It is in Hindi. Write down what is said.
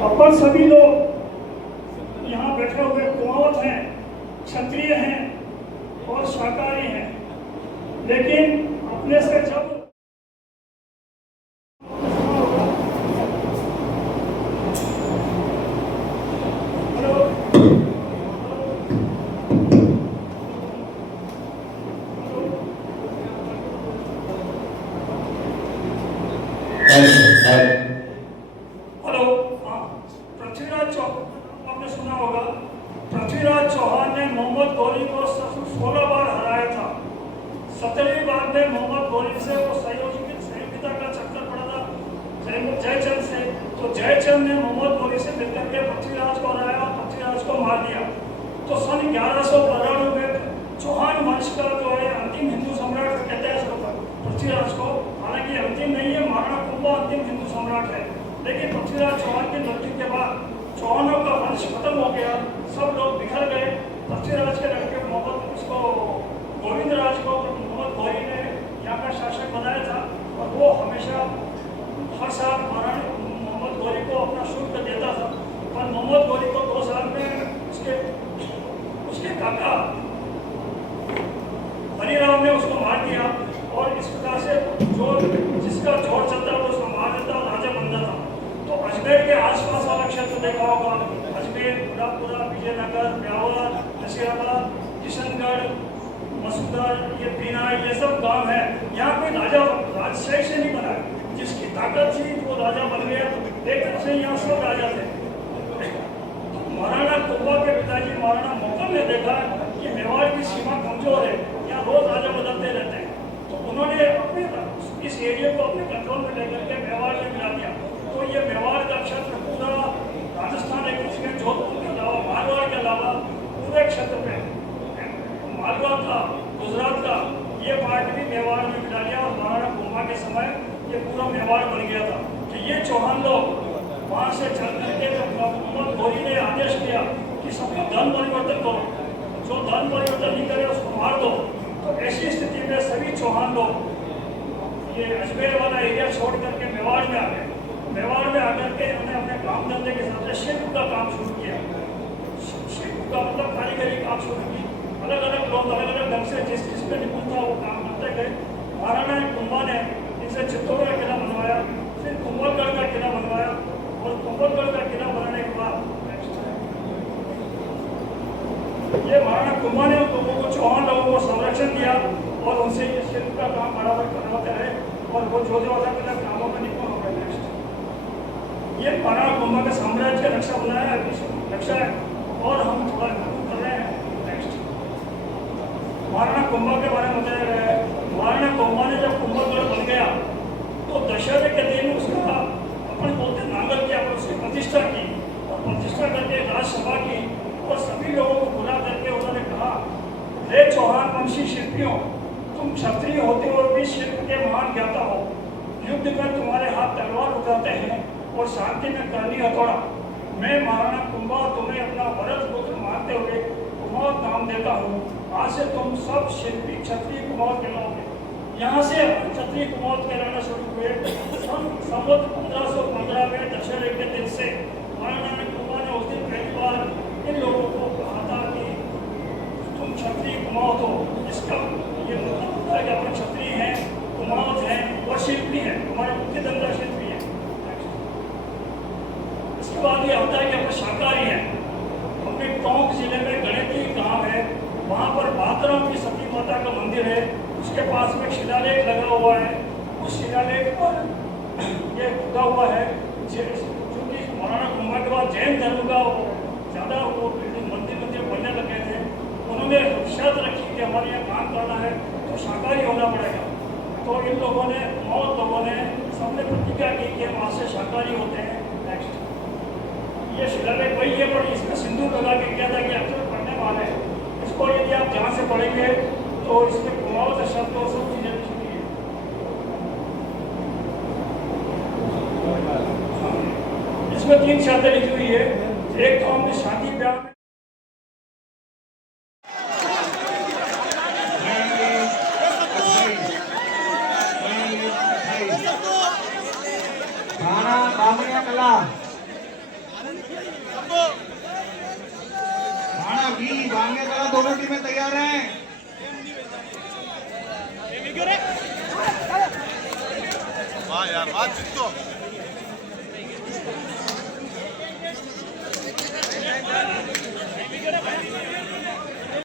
अपन सभी लोग यहाँ बैठे हुए कुमावत हैं, क्षत्रिय हैं और शाकाहारी हैं, लेकिन अपने से जब हेलो, पृथ्वीराज चौहान आपने सुना होगा। पृथ्वीराज चौहान ने मोहम्मद गौरी को 16 बार हराया था। 17वीं बार में मोहम्मद गौरी से वो संयोगिता का चक्कर पड़ा था जयचंद से। तो जयचंद ने मोहम्मद गौरी से मिलकर के पृथ्वीराज को हराया, पृथ्वीराज को मार दिया। तो सन 1192 में चौहान वंश का जो है अंतिम हिंदू सम्राट कहते हैं पृथ्वीराज को। हालांकि अंतिम नहीं है, महाराणा कुंभा अंतिम हिंदू सम्राट है। लेकिन पृथ्वीराज चौहान की मृत्यु के बाद चौहानों का वंश खत्म हो गया, सब लोग बिखर गए। पृथ्वीराज के लड़के मोहम्मद उसको गोविंदराज को मोहम्मद गौरी ने यहाँ का शासक बनाया था और वो हमेशा हर साल मोहम्मद गौरी को अपना शुल्क देता था। पर मोहम्मद गौरी को 2 साल में उसके काका हरिराम ने उसको मार दिया और इस प्रकार से जिसका जोर चलता है उसको मार देता और राजा बनता था। तो अजमेर के आसपास वाला क्षेत्र देखा होगा, अजमेर, पुरापुरा, विजयनगर, ब्यावर, नसीराबाद, किशनगढ़, मसूदर, ये बीना, ये सब गांव है। यहाँ कोई राजा राजशाही से नहीं बना, जिसकी ताकत थी वो राजा बन गया। एक तरह से यहाँ सब राजा थे। तो महाराणा कुंभा के पिताजी महाराणा मोकल ने देखा कि मेवाड़ की सीमा कमजोर है, यहाँ रोज राजा बदलते रहते हैं। तो उन्होंने अपने इस एरिया को अपने कंट्रोल में लेकर के मेवाड़ में मिला दिया। तो ये मेवाड़ का क्षेत्र पूरा राजस्थान एक इसमें जोधपुर के अलावा मारवाड़ के अलावा पूरे क्षेत्र पे मालवा का, गुजरात का ये पार्ट भी मेवाड़ में मिला दिया और महाराणा कुंभा के समय ये पूरा मेवाड़ बन गया था। तो ये चौहान लोग वहाँ से चल करके मोहम्मद गौरी ने आदेश किया कि सबको धर्म परिवर्तन करो, जो धर्म परिवर्तन नहीं करे उसको मार दो। तो ऐसी स्थिति में सभी चौहान लोग ये अजमेर वाला एरिया छोड़ करके मेवाड़ में आ गए। मेवाड़ में आकर के उन्होंने अपने काम धंधे के हिसाब से शिल्प का काम शुरू किया। शिल्प का मतलब कारीगरी काम शुरू की। अलग अलग लोग अलग अलग ढंग से जिस पे निपुण था वो काम करते गए। महाराणा कुंभा ने इनसे चित्तौड़ का किला बनवाया, फिर कुंभलगढ़ का किला बनवाया और कुंभलगढ़ का किला बनाने के बाद ये महाराणा कुंभा ने लोगों को चौहान लोगों को संरक्षण दिया और उनसे ये शिल्प का काम बराबर करवाते रहे और वो जो अलग अलग कामों में निपुण हो गए। नेक्स्ट ये महाराणा कुंभा के साम्राज्य का नक्शा बनाया नक्शा है और हम थोड़ा कर रहे हैं। नेक्स्ट महाराणा कुंभा के बारे में बताया गया है। महाराणा कुंभा ने जब कुंभलगढ़ बन गया तो दशहरे के दिन उसका अपन बोलते नांगल किया, उसकी प्रतिष्ठा की और प्रतिष्ठा करके राजसभा की और सभी लोगों को बुला करके उन्होंने कहा, रे चौहान वंशी शिल्पियों, तुम क्षत्रिय होते हुए भी शिल्प के महान ज्ञाता हो। युद्ध में तुम्हारे हाथ तलवार उठाते हैं और शांति में करनी हथौड़ा। मैं महाराणा कुंभा तुम्हें अपना भरत पुत्र मानते हुए कुमावत नाम देता हूँ। आज से तुम सब शिल्पी क्षत्रिय कुमावत कहलाओगे। यहाँ से क्षत्रिय कुमावत कहलाना शुरू हुए। संवत 1515 में दशहरे के दिन से महाराणा कुंभा ने उस दिन पहली बार इन लोगों को कहा था कि तुम क्षत्रिय कुमावत हो। इसका ये मतलब है कि अपन क्षत्रिय हैं, कुमावत हैं और शिल्पी हैं, हमारे मुख्य धंधा शिल्पी है। इसके बाद ये होता है कि अपन शाकाहारी हैं। अपने टोंक जिले में गणेती गांव है, वहाँ पर बातराम की सती माता का मंदिर है। उसके पास में शिलालेख लगा हुआ है। उस शिलालेख पर ये खुदा हुआ है क्योंकि महाराणा कुंभा के बाद जैन धर्म का ज़्यादा वो मंदिर बनने लगे थे। उन्होंने शर्त रखी कि हमारे यहाँ काम करना है तो शाकाहारी होना पड़ेगा। तो इन लोगों ने बहुत लोगों ने सबने प्रतिज्ञा की कि हम आज से शाकाहारी होते हैं। नेक्स्ट ये शिलालेख वही है पर इसमें सिंदूर लगा के किया था कि अक्सर पढ़ने वाले इसको यदि आप ध्यान से पढ़ेंगे तो इसमें कुमावत शब्द और सब चीज़ें लिखी हुई है। इसमें 3 शर्तें लिखी हुई है। एक तो हमने शादी ब्याह में ठाणा बी भांगे कला दोनों टीमें तैयार हैं। वाह यार वाह जितो